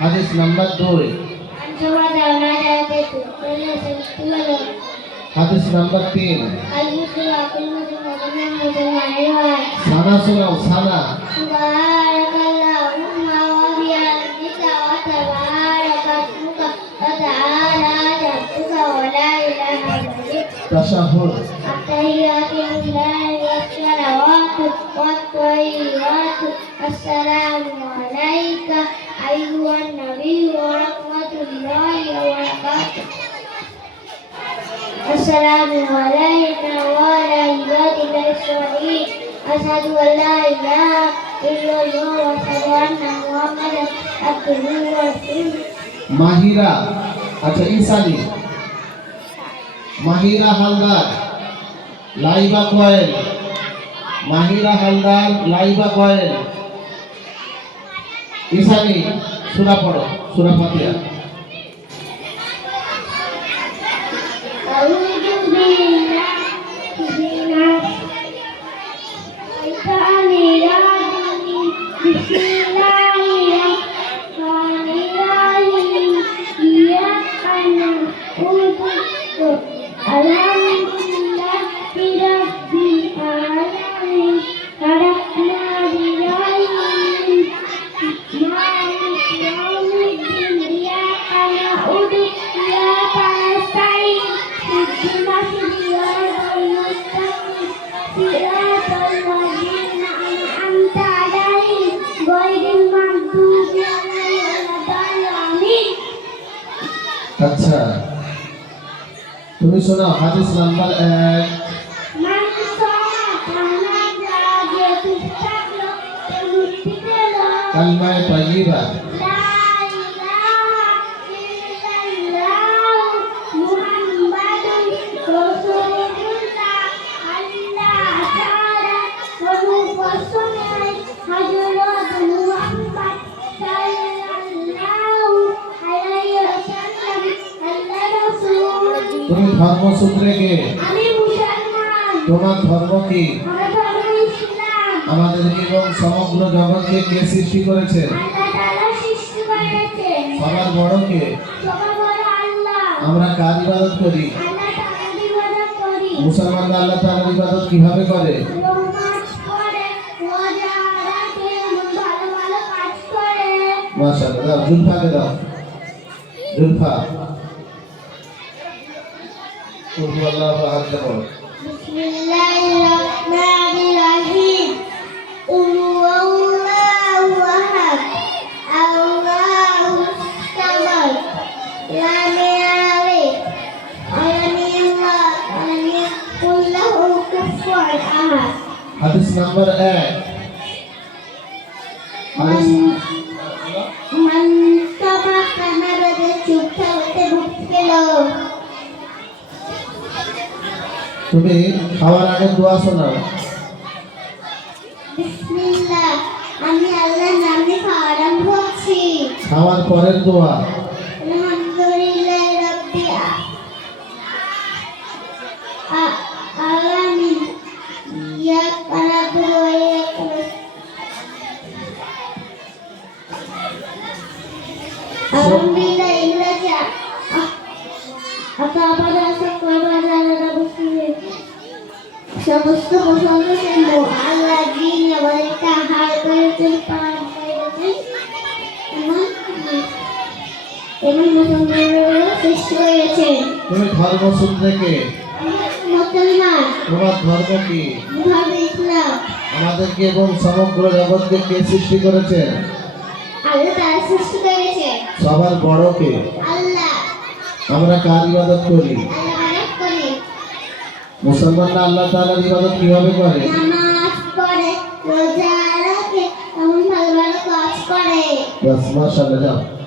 হাদিস নাম্বার দুই عن جواد ونادته وليس مثله হাদিস নাম্বার তিন المسلم والمسلم وجميع المسلمين সানা শোনাও সানা سبحانك اللهم وبحمدك وتبارك اسمك وتعالى جدك ولا اله غيرك তাশাহুদ التحيات لله والصلوات والطيبات السلام عليك أيها النبي ورحمة الله وبركاته السلام علينا وعلى عباد الله الصالحين أشهد أن لا إله إلا الله وأشهد أن محمدا عبده ورسوله মাহিরা আচ্ছা ইসানি মাহিরা হালদার লাইবা কয়েল মাহিরা হালদার লাইবা কয়েল ইসানি সুরা পড়ো। আচ্ছা। তুমি শোনো হাদিস নাম্বার এক। কালমায় পাগিবা তুমি ধর্মসূত্রে কে তোমার ধর্ম কি আমাদের এবং সমগ্র জগৎকে কে সৃষ্টি করেছে? সবার বড় কে আমরা কার ইবাদত করি? মুসলমানরা আল্লাহ তাআলার ইবাদত কীভাবে করে? মাশাআল্লাহ জুলফাকে দাও? জুলফা। কুলহু আল্লাহু আহাদ বলো বিসমিল্লাহির রহমানির রহিম قل هو الله أحد الله الصمد لم يلد ولم يولد ولم يكن له كفوا أحد হাদিস নাম্বার এক হাদিস من سبق مرض চুপ তুমি খাওয়ার আগে দোয়া শোনাও। বিসমিল্লাহ আমি আল্লাহর নামে খাওয়া আরম্ভ করছি। খাওয়ার পরের দোয়া। আলহামদুলিল্লাহ রাব্বি আলামিন। ইয়াকা নাবুদু ওয়া আলহামদুলিল্লাহ সমস্ত কেন্দ্র আল্লাহ দিন আমাদের তাহার করেছেন পালন করেছেন কে? মুসলমান আমাদেরকে এবং সমগ্র জগৎকে সৃষ্টি করেছে আল্লাহ করেছে? সবার বড় কে? আমরা কার ইবাদত করে? মুসলমানরা আল্লাহ তাআলার ইবাদত কীভাবে করে? নামাজ পড়ে রোজা রাখে এবং ভালো ভালো কাজ করে। বাস মাশাআল্লাহ যাও।